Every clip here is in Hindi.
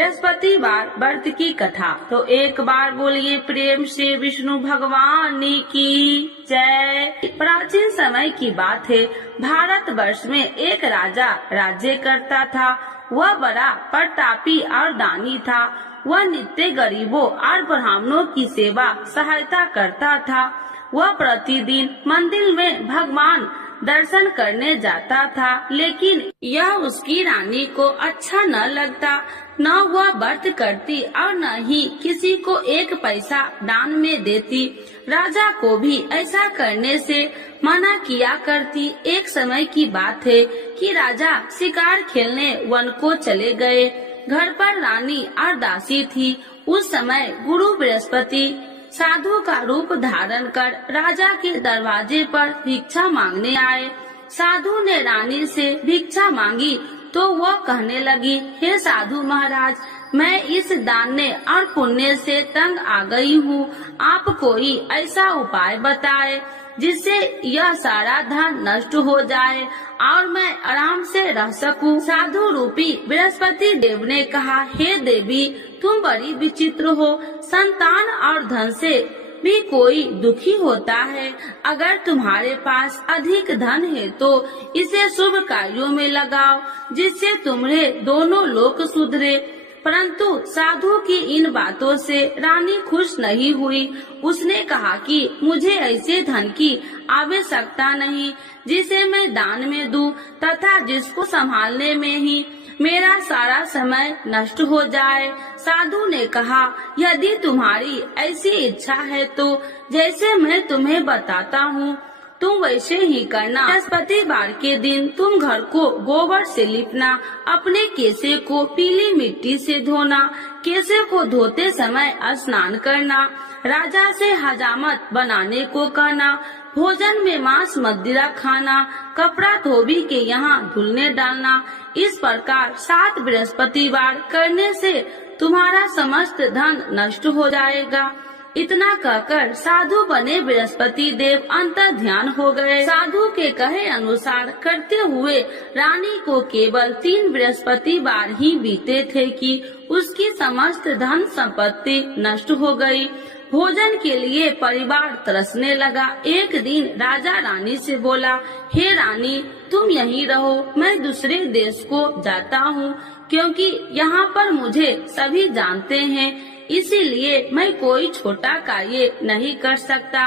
बृहस्पतिवार व्रत की कथा। तो एक बार बोलिए प्रेम से विष्णु भगवान की जय। प्राचीन समय की बात है, भारत वर्ष में एक राजा राज्य करता था। वह बड़ा प्रतापी और दानी था। वह नित्य गरीबों और ब्राह्मणों की सेवा सहायता करता था। वह प्रतिदिन मंदिर में भगवान दर्शन करने जाता था, लेकिन यह उसकी रानी को अच्छा न लगता। न वह व्रत करती और न ही किसी को एक पैसा दान में देती। राजा को भी ऐसा करने से मना किया करती। एक समय की बात है कि राजा शिकार खेलने वन को चले गए। घर पर रानी और दासी थी। उस समय गुरु बृहस्पति साधु का रूप धारण कर राजा के दरवाजे पर भिक्षा मांगने आए। साधु ने रानी से भिक्षा मांगी तो वह कहने लगी, हे साधु महाराज, मैं इस दान और पुण्य से तंग आ गई हूँ। आप कोई ऐसा उपाय बताए जिससे यह सारा धन नष्ट हो जाए और मैं आराम से रह सकूं। साधु रूपी बृहस्पति देव ने कहा, हे देवी, तुम बड़ी विचित्र हो। संतान और धन से भी कोई दुखी होता है। अगर तुम्हारे पास अधिक धन है तो इसे शुभ कार्यों में लगाओ, जिससे तुम्हारे दोनों लोक सुधरे। परंतु साधु की इन बातों से रानी खुश नहीं हुई। उसने कहा कि मुझे ऐसे धन की आवश्यकता नहीं जिसे मैं दान में दूं तथा जिसको संभालने में ही मेरा सारा समय नष्ट हो जाए। साधु ने कहा, यदि तुम्हारी ऐसी इच्छा है तो जैसे मैं तुम्हें बताता हूँ तुम वैसे ही करना। बृहस्पतिवार के दिन तुम घर को गोबर से लिपना, अपने केसे को पीली मिट्टी से धोना, केसे को धोते समय स्नान करना, राजा से हजामत बनाने को कहना, भोजन में मांस मदिरा खाना, कपड़ा धोबी के यहाँ धुलने डालना। इस प्रकार 7 बृहस्पतिवार करने से तुम्हारा समस्त धन नष्ट हो जाएगा। इतना कहकर साधु बने बृहस्पति देव अंतर ध्यान हो गए। साधु के कहे अनुसार करते हुए रानी को केवल 3 बृहस्पतिवार ही बीते थे कि उसकी समस्त धन संपत्ति नष्ट हो गई। भोजन के लिए परिवार तरसने लगा। एक दिन राजा रानी से बोला, हे रानी, तुम यहीं रहो, मैं दूसरे देश को जाता हूँ, क्योंकि यहाँ पर मुझे सभी जानते हैं, इसीलिए मैं कोई छोटा कार्य नहीं कर सकता।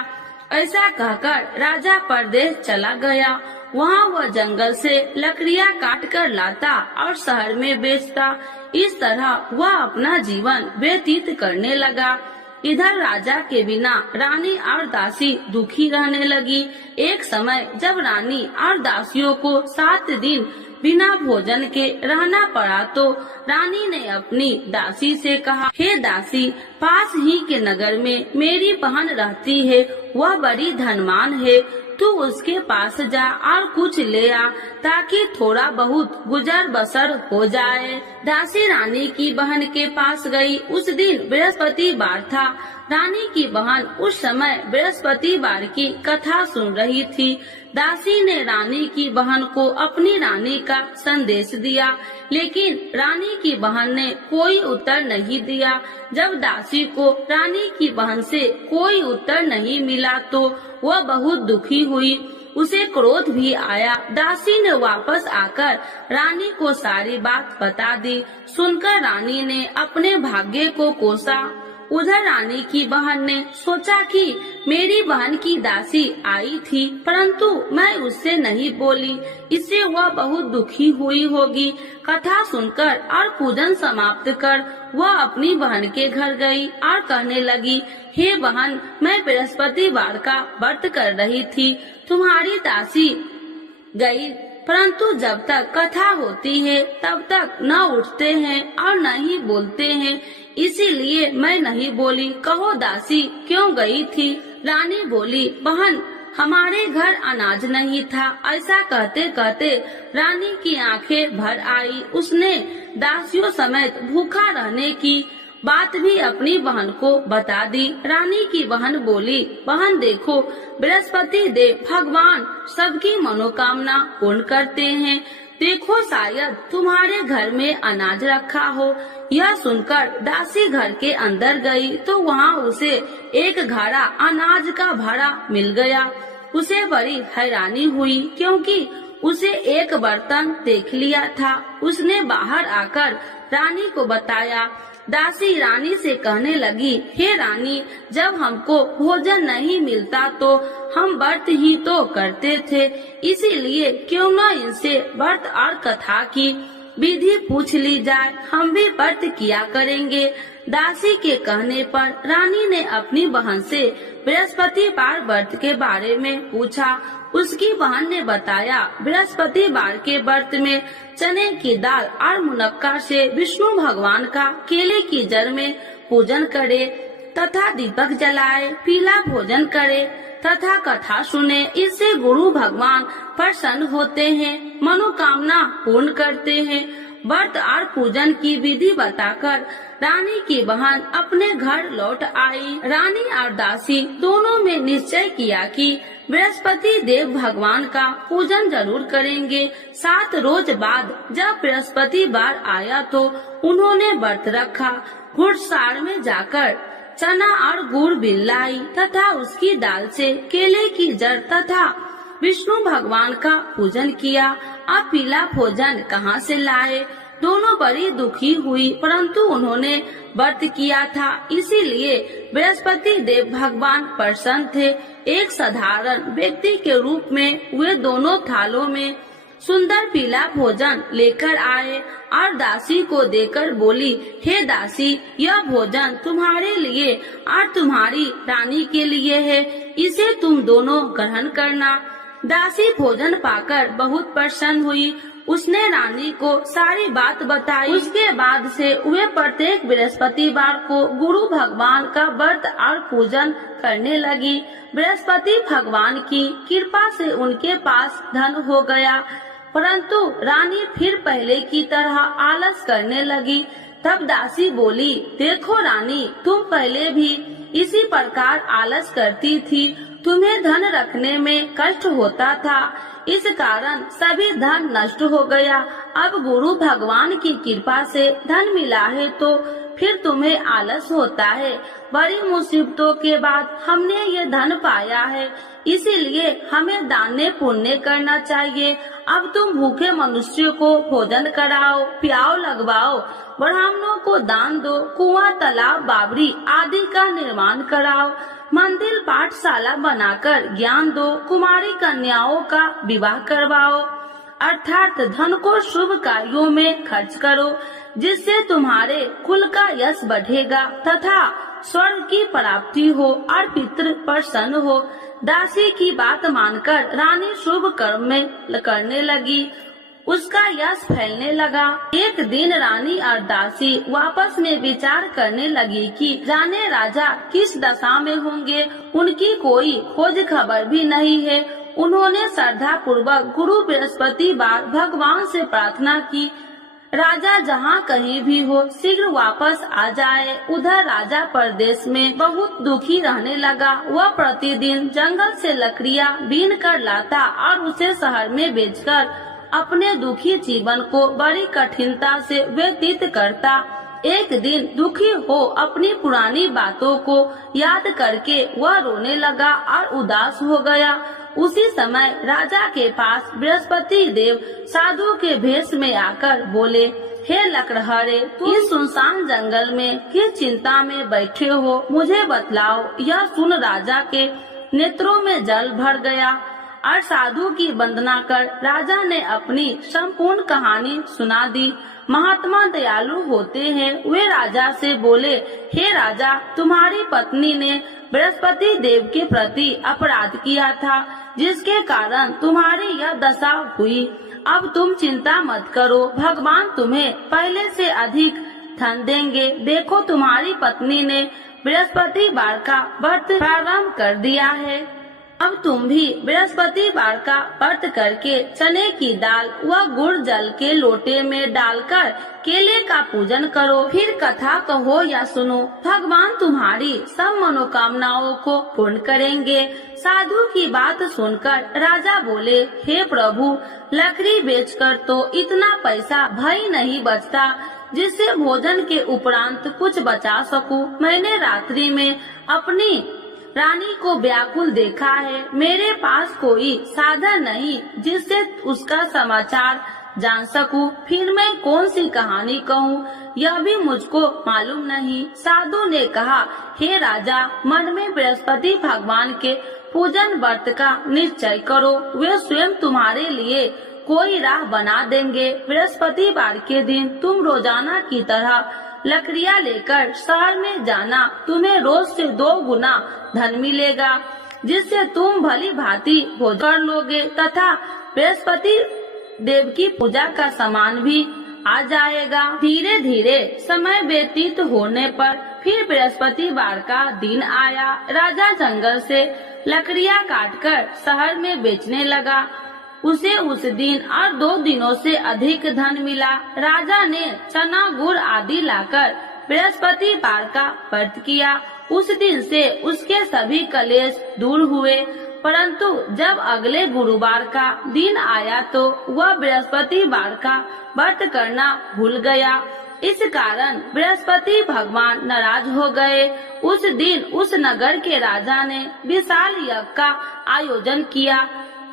ऐसा कहकर राजा परदेश चला गया। वहाँ वह जंगल से लकड़ियाँ काट कर लाता और शहर में बेचता। इस तरह वह अपना जीवन व्यतीत करने लगा। इधर राजा के बिना रानी और दासी दुखी रहने लगी। एक समय जब रानी और दासियों को 7 दिन बिना भोजन के रहना पड़ा तो रानी ने अपनी दासी से कहा, हे दासी, पास ही के नगर में मेरी बहन रहती है, वह बड़ी धनवान है, तू उसके पास जा और कुछ ले आ ताकि थोड़ा बहुत गुजर बसर हो जाए। दासी रानी की बहन के पास गई। उस दिन बृहस्पतिवार था। रानी की बहन उस समय बृहस्पतिवार की कथा सुन रही थी। दासी ने रानी की बहन को अपनी रानी का संदेश दिया, लेकिन रानी की बहन ने कोई उत्तर नहीं दिया। जब दासी को रानी की बहन से कोई उत्तर नहीं मिला तो वह बहुत दुखी हुई। उसे क्रोध भी आया। दासी ने वापस आकर रानी को सारी बात बता दी। सुनकर रानी ने अपने भाग्य को कोसा। उधर रानी की बहन ने सोचा कि मेरी बहन की दासी आई थी, परंतु मैं उससे नहीं बोली, इससे वह बहुत दुखी हुई होगी। कथा सुनकर और पूजन समाप्त कर वह अपनी बहन के घर गई और कहने लगी, हे बहन, मैं बृहस्पतिवार का व्रत कर रही थी, तुम्हारी दासी गई, परंतु जब तक कथा होती है तब तक न उठते हैं और न ही बोलते हैं, इसीलिए मैं नहीं बोली। कहो दासी क्यों गई थी? रानी बोली, बहन, हमारे घर अनाज नहीं था। ऐसा कहते कहते रानी की आंखें भर आई। उसने दासियों समेत भूखा रहने की बात भी अपनी बहन को बता दी। रानी की बहन बोली, बहन देखो, बृहस्पति देव भगवान सबकी मनोकामना पूर्ण करते हैं। देखो शायद तुम्हारे घर में अनाज रखा हो। यह सुनकर दासी घर के अंदर गई तो वहाँ उसे एक घड़ा अनाज का भरा मिल गया। उसे बड़ी हैरानी हुई क्योंकि उसे एक बर्तन देख लिया था। उसने बाहर आकर रानी को बताया। दासी रानी से कहने लगी, हे रानी, जब हमको भोजन नहीं मिलता तो हम व्रत ही तो करते थे, इसीलिए क्यों न इनसे व्रत और कथा की विधि पूछ ली जाए, हम भी व्रत किया करेंगे। दासी के कहने पर रानी ने अपनी बहन से बृहस्पतिवार व्रत के बारे में पूछा। उसकी बहन ने बताया, बृहस्पतिवार के व्रत में चने की दाल और मुनक्का से विष्णु भगवान का केले की जड़ में पूजन करे तथा दीपक जलाए, पीला भोजन करे तथा कथा सुने। इससे गुरु भगवान प्रसन्न होते हैं, मनोकामना पूर्ण करते हैं। व्रत और पूजन की विधि बताकर रानी की बहन अपने घर लौट आई। रानी और दासी दोनों में निश्चय किया कि बृहस्पति देव भगवान का पूजन जरूर करेंगे। 7 रोज बाद जब बृहस्पतिवार आया तो उन्होंने व्रत रखा। घुड़सार में जाकर चना और गुड़ बिल लाई तथा उसकी दाल से केले की जड़ तथा विष्णु भगवान का पूजन किया। अब पीला भोजन कहाँ से लाए? दोनों बड़ी दुखी हुई, परंतु उन्होंने व्रत किया था, इसीलिए बृहस्पति देव भगवान प्रसन्न थे। एक साधारण व्यक्ति के रूप में वे दोनों थालों में सुंदर पीला भोजन लेकर आए और दासी को देकर बोली, हे दासी, यह भोजन तुम्हारे लिए और तुम्हारी रानी के लिए है, इसे तुम दोनों ग्रहण करना। दासी भोजन पाकर बहुत प्रसन्न हुई। उसने रानी को सारी बात बताई। उसके बाद से वे प्रत्येक बृहस्पतिवार को गुरु भगवान का व्रत और पूजन करने लगी। बृहस्पति भगवान की कृपा से उनके पास धन हो गया, परंतु रानी फिर पहले की तरह आलस करने लगी। तब दासी बोली, देखो रानी, तुम पहले भी इसी प्रकार आलस करती थी, तुम्हें धन रखने में कष्ट होता था, इस कारण सभी धन नष्ट हो गया। अब गुरु भगवान की कृपा से धन मिला है तो फिर तुम्हें आलस होता है। बड़ी मुसीबतों के बाद हमने ये धन पाया है, इसीलिए हमें दान पुण्य करना चाहिए। अब तुम भूखे मनुष्यों को भोजन कराओ, प्याव लगवाओ, ब्राह्मणों को दान दो, कुआं, तालाब, बावड़ी आदि का निर्माण कराओ, मंदिर, पाठशाला बनाकर ज्ञान दो, कुमारी कन्याओं का विवाह करवाओ, अर्थात धन को शुभ कार्यों में खर्च करो, जिससे तुम्हारे कुल का यश बढ़ेगा तथा स्वर्ग की प्राप्ति हो और पितृ प्रसन्न हो। दासी की बात मानकर रानी शुभ कर्म में करने लगी, उसका यश फैलने लगा। एक दिन रानी और दासी आपस में विचार करने लगी कि जाने राजा किस दशा में होंगे, उनकी कोई खोज खबर भी नहीं है। उन्होंने श्रद्धा पूर्वक गुरु बृहस्पतिवार भगवान से प्रार्थना की, राजा जहाँ कहीं भी हो शीघ्र वापस आ जाए। उधर राजा परदेश में बहुत दुखी रहने लगा। वह प्रतिदिन जंगल से लकड़ियाँ बीन कर लाता और उसे शहर में बेचकर अपने दुखी जीवन को बड़ी कठिनता से व्यतीत करता। एक दिन दुखी हो अपनी पुरानी बातों को याद करके वह रोने लगा और उदास हो गया। उसी समय राजा के पास बृहस्पति देव साधु के भेष में आकर बोले, हे लकड़हारे, तुम इस सुनसान जंगल में किस चिंता में बैठे हो, मुझे बतलाओ। यह सुन राजा के नेत्रों में जल भर गया और साधु की वंदना कर राजा ने अपनी संपूर्ण कहानी सुना दी। महात्मा दयालु होते हैं। वे राजा से बोले, हे राजा, तुम्हारी पत्नी ने बृहस्पति देव के प्रति अपराध किया था, जिसके कारण तुम्हारी यह दशा हुई। अब तुम चिंता मत करो, भगवान तुम्हें पहले से अधिक धन देंगे। देखो, तुम्हारी पत्नी ने बृहस्पतिवार का व्रत प्रारंभ कर दिया है। अब तुम भी बृहस्पतिवार का व्रत करके चने की दाल व गुड़ जल के लोटे में डालकर केले का पूजन करो। फिर कथा कहो या सुनो, भगवान तुम्हारी सब मनोकामनाओं को पूर्ण करेंगे। साधु की बात सुनकर राजा बोले, हे प्रभु, लकड़ी बेचकर तो इतना पैसा भई नहीं बचता जिससे भोजन के उपरांत कुछ बचा सकूं। मैंने रात्रि में अपनी रानी को व्याकुल देखा है। मेरे पास कोई साधन नहीं जिससे उसका समाचार जान सकूं। फिर मैं कौन सी कहानी कहूँ, यह भी मुझको मालूम नहीं। साधु ने कहा, हे राजा, मन में बृहस्पति भगवान के पूजन व्रत का निश्चय करो, वे स्वयं तुम्हारे लिए कोई राह बना देंगे। बृहस्पतिवार के दिन तुम रोजाना की तरह लकड़ियाँ लेकर शहर में जाना। तुम्हें रोज से 2 गुना धन मिलेगा, जिससे तुम भली भांति भोजन कर लोगे तथा बृहस्पति देव की पूजा का सामान भी आ जाएगा। धीरे धीरे समय व्यतीत होने पर फिर बृहस्पतिवार का दिन आया। राजा जंगल से लकड़ियाँ काटकर शहर में बेचने लगा। उसे उस दिन और 2 दिनों से अधिक धन मिला। राजा ने चना गुड़ आदि लाकर बृहस्पतिवार का व्रत किया। उस दिन से उसके सभी कलेश दूर हुए। परंतु जब अगले गुरुवार का दिन आया तो वह बृहस्पतिवार का व्रत करना भूल गया। इस कारण बृहस्पति भगवान नाराज हो गए। उस दिन उस नगर के राजा ने विशाल यज्ञ का आयोजन किया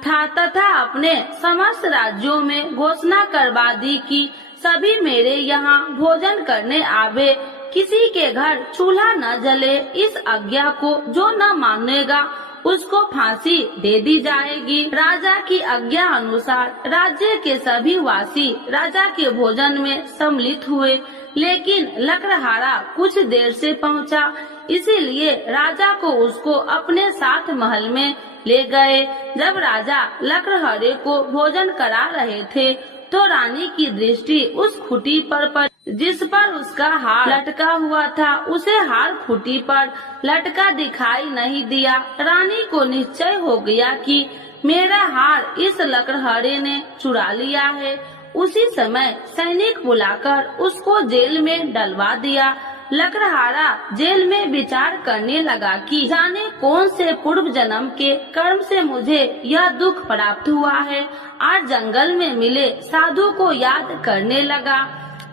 था तथा अपने समस्त राज्यों में घोषणा करवा दी कि सभी मेरे यहाँ भोजन करने आवे, किसी के घर चूल्हा न जले। इस आज्ञा को जो न मानेगा उसको फांसी दे दी जाएगी। राजा की आज्ञा अनुसार राज्य के सभी वासी राजा के भोजन में सम्मिलित हुए, लेकिन लकड़हारा कुछ देर से पहुंचा, इसीलिए राजा को उसको अपने साथ महल में ले गए। जब राजा लकड़हारे को भोजन करा रहे थे तो रानी की दृष्टि उस खूंटी पर पड़ी जिस पर उसका हार लटका हुआ था। उसे हार खूंटी पर लटका दिखाई नहीं दिया। रानी को निश्चय हो गया कि मेरा हार इस लकड़हारे ने चुरा लिया है। उसी समय सैनिक बुलाकर उसको जेल में डलवा दिया। लकड़हारा जेल में विचार करने लगा कि जाने कौन से पूर्व जन्म के कर्म से मुझे यह दुख प्राप्त हुआ है। आज जंगल में मिले साधु को याद करने लगा।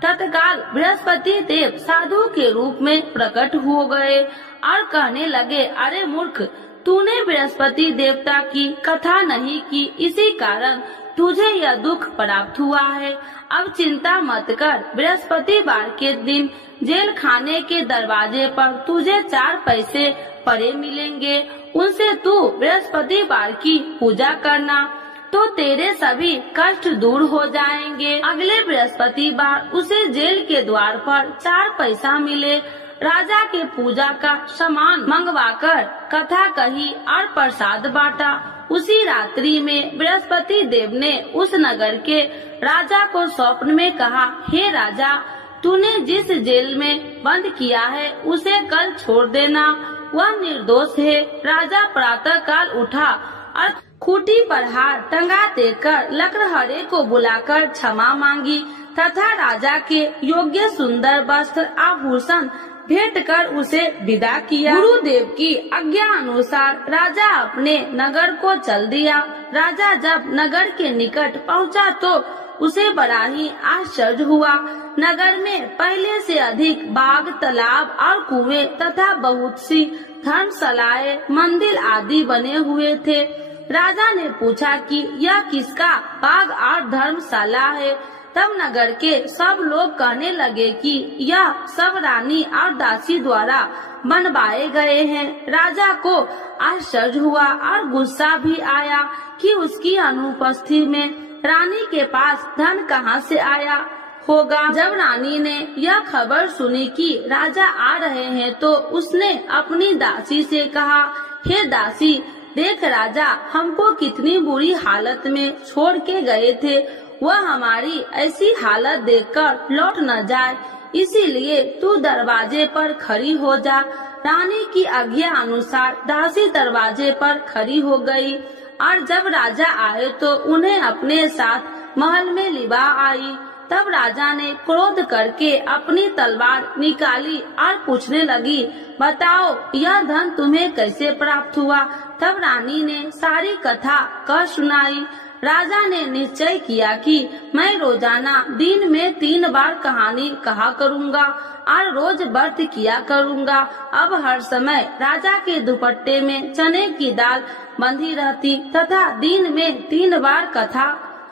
तत्काल बृहस्पति देव साधु के रूप में प्रकट हो गए और कहने लगे, अरे मूर्ख, तूने बृहस्पति देवता की कथा नहीं की, इसी कारण तुझे यह दुख प्राप्त हुआ है। अब चिंता मत कर, बृहस्पतिवार के दिन जेल खाने के दरवाजे पर तुझे 4 पैसे पड़े मिलेंगे। उनसे तू बृहस्पतिवार की पूजा करना तो तेरे सभी कष्ट दूर हो जाएंगे। अगले बृहस्पतिवार उसे जेल के द्वार पर 4 पैसा मिले। राजा के पूजा का सामान मंगवाकर कथा कही और प्रसाद बांटा। उसी रात्रि में बृहस्पति देव ने उस नगर के राजा को स्वप्न में कहा, हे राजा, तूने जिस जेल में बंद किया है उसे कल छोड़ देना, वह निर्दोष है। राजा प्रातः काल उठा और खूंटी पर हार टंगा देकर लकड़हारे को बुलाकर क्षमा मांगी तथा राजा के योग्य सुंदर वस्त्र आभूषण भेंट कर उसे विदा किया। गुरुदेव की आज्ञा अनुसार राजा अपने नगर को चल दिया। राजा जब नगर के निकट पहुंचा तो उसे बड़ा ही आश्चर्य हुआ। नगर में पहले से अधिक बाग, तालाब और कुएं तथा बहुत सी धर्मशालाएं, मंदिर आदि बने हुए थे। राजा ने पूछा कि यह किसका बाग और धर्मशाला है। तब नगर के सब लोग कहने लगे कि यह सब रानी और दासी द्वारा बनवाए गए हैं। राजा को आश्चर्य हुआ और गुस्सा भी आया कि उसकी अनुपस्थिति में रानी के पास धन कहां से आया होगा। जब रानी ने यह खबर सुनी कि राजा आ रहे हैं तो उसने अपनी दासी से कहा, हे दासी, देख राजा हमको कितनी बुरी हालत में छोड़ के गए थे, वह हमारी ऐसी हालत देखकर लौट न जाए, इसीलिए तू दरवाजे पर खड़ी हो जा। रानी की आज्ञा अनुसार दासी दरवाजे पर खड़ी हो गई और जब राजा आए तो उन्हें अपने साथ महल में लिवा आई। तब राजा ने क्रोध करके अपनी तलवार निकाली और पूछने लगी, बताओ यह धन तुम्हें कैसे प्राप्त हुआ। तब रानी ने सारी कथा कह सुनाई। राजा ने निश्चय किया कि मैं रोजाना दिन में 3 बार कहानी कहा करूँगा और रोज व्रत किया करूँगा। अब हर समय राजा के दुपट्टे में चने की दाल बंधी रहती तथा दिन में 3 बार कथा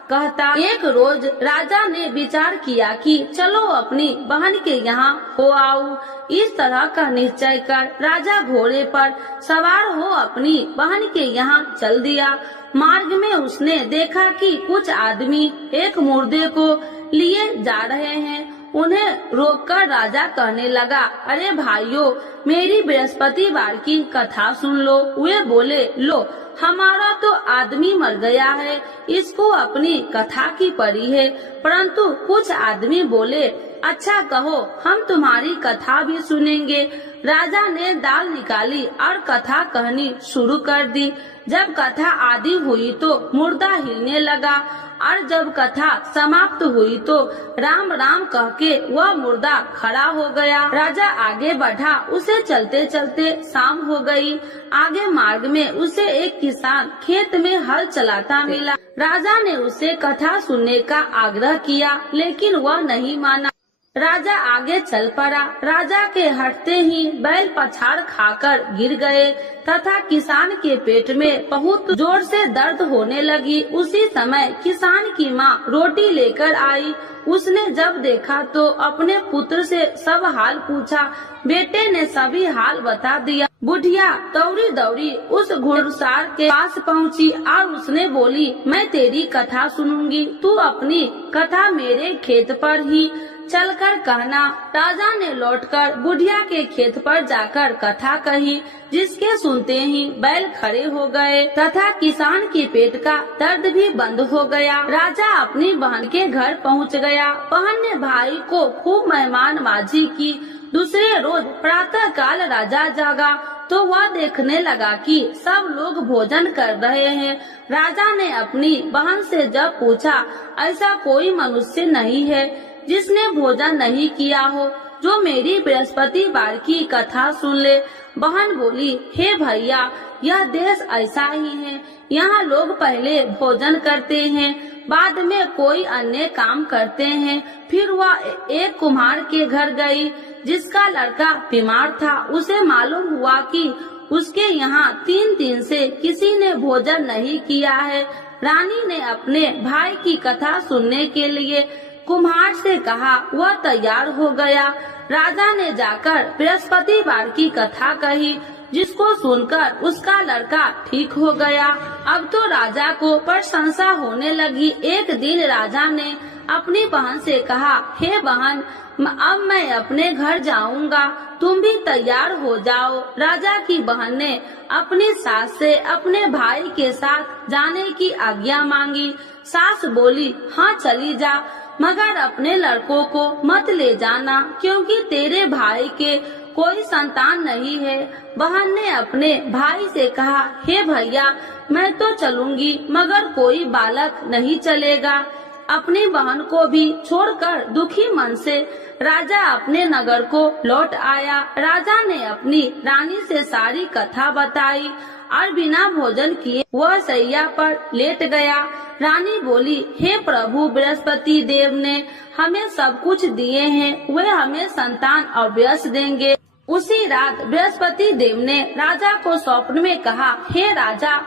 कहता। एक रोज राजा ने विचार किया कि चलो अपनी बहन के यहाँ हो आऊं। इस तरह का निश्चय कर राजा घोड़े पर सवार हो अपनी बहन के यहाँ चल दिया। मार्ग में उसने देखा कि कुछ आदमी एक मुर्दे को लिए जा रहे हैं। उन्हें रोककर राजा कहने लगा, अरे भाइयों, मेरी बृहस्पतिवार की कथा सुन लो। वे बोले, लो हमारा तो आदमी मर गया है, इसको अपनी कथा की पड़ी है। परंतु कुछ आदमी बोले, अच्छा कहो, हम तुम्हारी कथा भी सुनेंगे। राजा ने दाल निकाली और कथा कहनी शुरू कर दी। जब कथा आदि हुई तो मुर्दा हिलने लगा और जब कथा समाप्त हुई तो राम राम कह के वह मुर्दा खड़ा हो गया। राजा आगे बढ़ा, उसे चलते चलते शाम हो गई। आगे मार्ग में उसे एक किसान खेत में हल चलाता मिला। राजा ने उसे कथा सुनने का आग्रह किया, लेकिन वह नहीं माना। राजा आगे चल पड़ा। राजा के हटते ही बैल पछाड़ खाकर गिर गए तथा किसान के पेट में बहुत जोर से दर्द होने लगी। उसी समय किसान की माँ रोटी लेकर आई। उसने जब देखा तो अपने पुत्र से सब हाल पूछा। बेटे ने सभी हाल बता दिया। बुढ़िया दौड़ी दौड़ी उस घुड़सवार के पास पहुँची और उसने बोली, मैं तेरी कथा सुनूंगी, तू अपनी कथा मेरे खेत पर ही चलकर कहना। राजा ने लौटकर बुढ़िया के खेत पर जाकर कथा कही, जिसके सुनते ही बैल खड़े हो गए तथा किसान के पेट का दर्द भी बंद हो गया। राजा अपनी बहन के घर पहुंच गया। बहन ने भाई को खूब मेहमानबाजी की। दूसरे रोज प्रातः काल राजा जागा तो वह देखने लगा कि सब लोग भोजन कर रहे हैं। राजा ने अपनी बहन से जब पूछा, ऐसा कोई मनुष्य नहीं है जिसने भोजन नहीं किया हो, जो मेरी बृहस्पतिवार की कथा सुन ले। बहन बोली, हे भैया, यह देश ऐसा ही है। यहाँ लोग पहले भोजन करते हैं, बाद में कोई अन्य काम करते हैं। फिर वह एक कुम्हार के घर गई, जिसका लड़का बीमार था। उसे मालूम हुआ कि उसके यहाँ 3 दिन से किसी ने भोजन नहीं किया है। रानी ने अपने भाई की कथा सुनने के लिए कुम्हार से कहा। वह तैयार हो गया। राजा ने जाकर बृहस्पतिवार की कथा कही, जिसको सुनकर उसका लड़का ठीक हो गया। अब तो राजा को प्रशंसा होने लगी। एक दिन राजा ने अपनी बहन से कहा, हे बहन, अब मैं अपने घर जाऊंगा, तुम भी तैयार हो जाओ। राजा की बहन ने अपनी सास से अपने भाई के साथ जाने की आज्ञा मांगी। सास बोली, हाँ चली जा, मगर अपने लड़कों को मत ले जाना, क्योंकि तेरे भाई के कोई संतान नहीं है। बहन ने अपने भाई से कहा, हे भैया, मैं तो चलूंगी, मगर कोई बालक नहीं चलेगा। अपनी बहन को भी छोड़कर दुखी मन से राजा अपने नगर को लौट आया। राजा ने अपनी रानी से सारी कथा बताई और बिना भोजन किए वह सैया पर लेट गया। रानी बोली, हे प्रभु, बृहस्पति देव ने हमें सब कुछ दिए हैं, वे हमें संतान अवश्य देंगे। उसी रात बृहस्पति देव ने राजा को स्वप्न में कहा, हे राजा,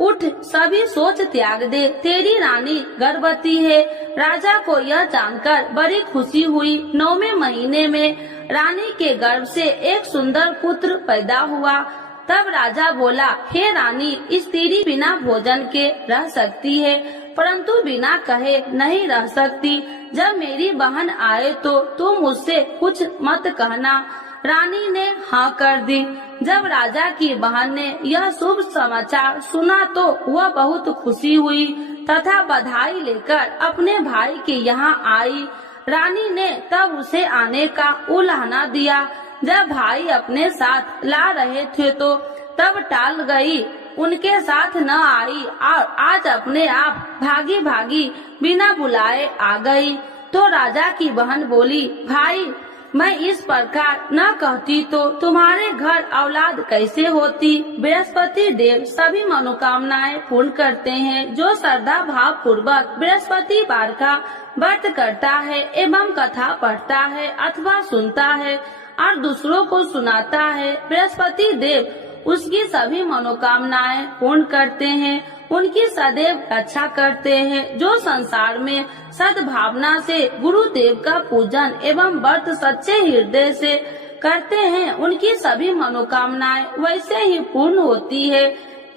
उठ, सभी सोच त्याग दे, तेरी रानी गर्भवती है। राजा को यह जानकर बड़ी खुशी हुई। 9वें महीने में रानी के गर्भ से एक सुंदर पुत्र पैदा हुआ। तब राजा बोला, हे रानी, स्त्री बिना भोजन के रह सकती है, परंतु बिना कहे नहीं रह सकती। जब मेरी बहन आए तो तुम उससे कुछ मत कहना। रानी ने हाँ कर दी। जब राजा की बहन ने यह शुभ समाचार सुना तो वह बहुत खुशी हुई तथा बधाई लेकर अपने भाई के यहाँ आई। रानी ने तब उसे आने का उलाहना दिया। जब भाई अपने साथ ला रहे थे तो तब टाल गई, उनके साथ न आई और आज अपने आप भागी भागी बिना बुलाए आ गई। तो राजा की बहन बोली, भाई मैं इस प्रकार न कहती तो तुम्हारे घर औलाद कैसे होती। बृहस्पति देव सभी मनोकामनाएं पूर्ण करते हैं। जो श्रद्धा भाव पूर्वक बृहस्पति वार का व्रत करता है एवं कथा पढ़ता है अथवा सुनता है और दूसरों को सुनाता है, बृहस्पति देव उसकी सभी मनोकामनाएं पूर्ण करते हैं, उनकी सदैव रक्षा करते हैं। जो संसार में सद्भावना से गुरुदेव का पूजन एवं व्रत सच्चे हृदय से करते हैं, उनकी सभी मनोकामनाएं वैसे ही पूर्ण होती है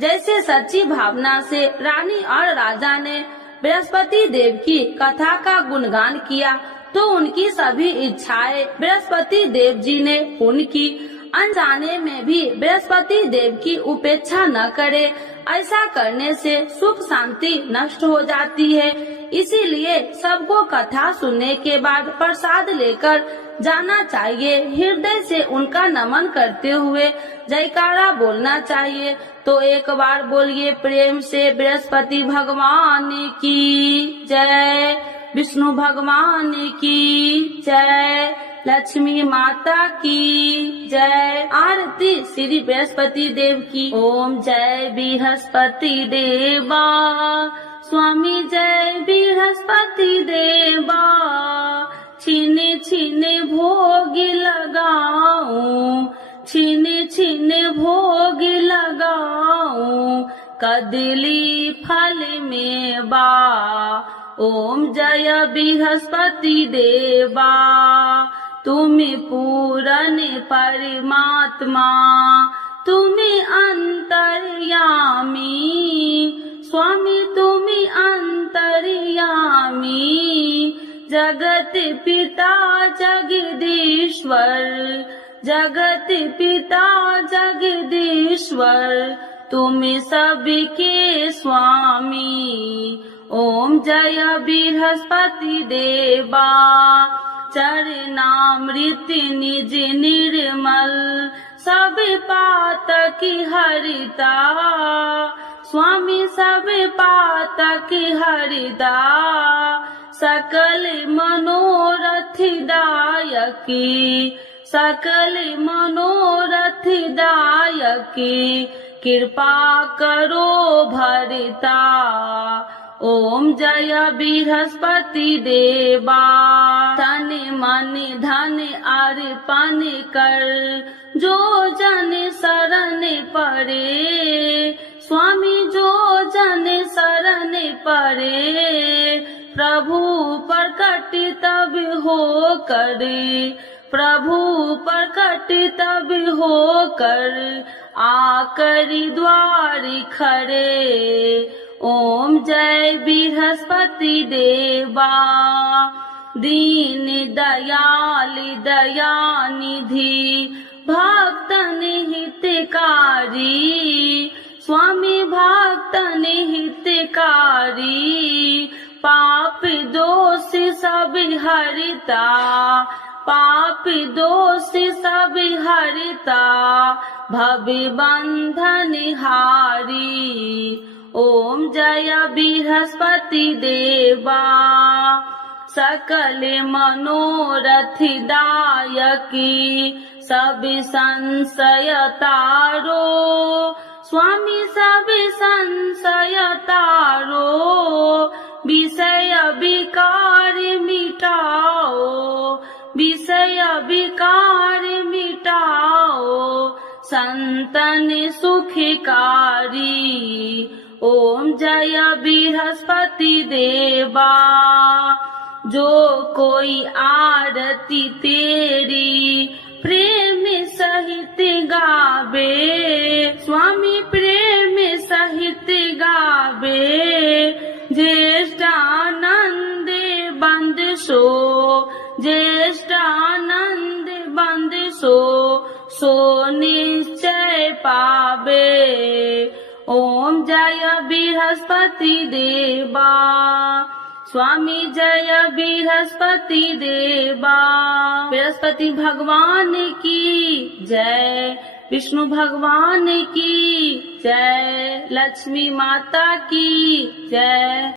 जैसे सच्ची भावना से रानी और राजा ने बृहस्पति देव की कथा का गुणगान किया तो उनकी सभी इच्छाएं बृहस्पति देव जी ने पूर्ण की। अनजाने में भी बृहस्पति देव की उपेक्षा न करे, ऐसा करने से सुख शांति नष्ट हो जाती है। इसीलिए सबको कथा सुनने के बाद प्रसाद लेकर जाना चाहिए। हृदय से उनका नमन करते हुए जयकारा बोलना चाहिए। तो एक बार बोलिए प्रेम से, बृहस्पति भगवान की जय, विष्णु भगवान की जय, लक्ष्मी माता की जय। आरती श्री बृहस्पति देव की। ओम जय बृहस्पति देवा, स्वामी जय बृहस्पति देवा, छीने छीने भोग लगाऊं, छीने छीने भोग लगाऊं, कदली फल में बा। ओम जय बृहस्पति देवा, तुम्हें पूरन परमात्मा, तुम्हें अंतर्यामी, स्वामी तुम्हें अंतर्यामी, जगत पिता जगदीश्वर, जगत पिता जगदीश्वर, तुम्हें सबके स्वामी। ओम जय बृहस्पति देवा, चरणामृत निज निर्मल, सब पातक हरिता, स्वामी सब पातक हरिता, सकल मनोरथ दायकी, सकल मनोरथ दायकी, कृपा करो भरता। ओम जय बृहस्पति देवा, तन मन धन अर्पण कर, जो जन शरण पड़े, स्वामी जो जन शरण पड़े, प्रभु प्रकट तब हो करे, प्रभु प्रकट तब हो कर, आकर द्वार खड़े। ओम जय बृहस्पति देवा, दीन दयाल दयानिधि, भक्तन हितकारी, स्वामी भक्तन हितकारी, पाप दोष सब हरिता, पाप दोष सब हरिता, भव बंधन हारी। ओम जय बृहस्पति देवा, सकल मनोरथ दायकी, सब संशय तारो, स्वामी सब संशय तारो, विषय विकार मिटाओ, विषय विकार मिटाओ, संतन सुखकारी। ओम जय बृहस्पति देवा, जो कोई आरती तेरी प्रेम सहित गावे, स्वामी प्रेम सहित गावे, ज्येष्ठानंद बंद सो, ज्येष्ठानंद बंद सो, सो निश्चय पावे। ओम जय बृहस्पति देवा, स्वामी जय बृहस्पति देवा। बृहस्पति भगवान की जय, विष्णु भगवान की जय, लक्ष्मी माता की जय।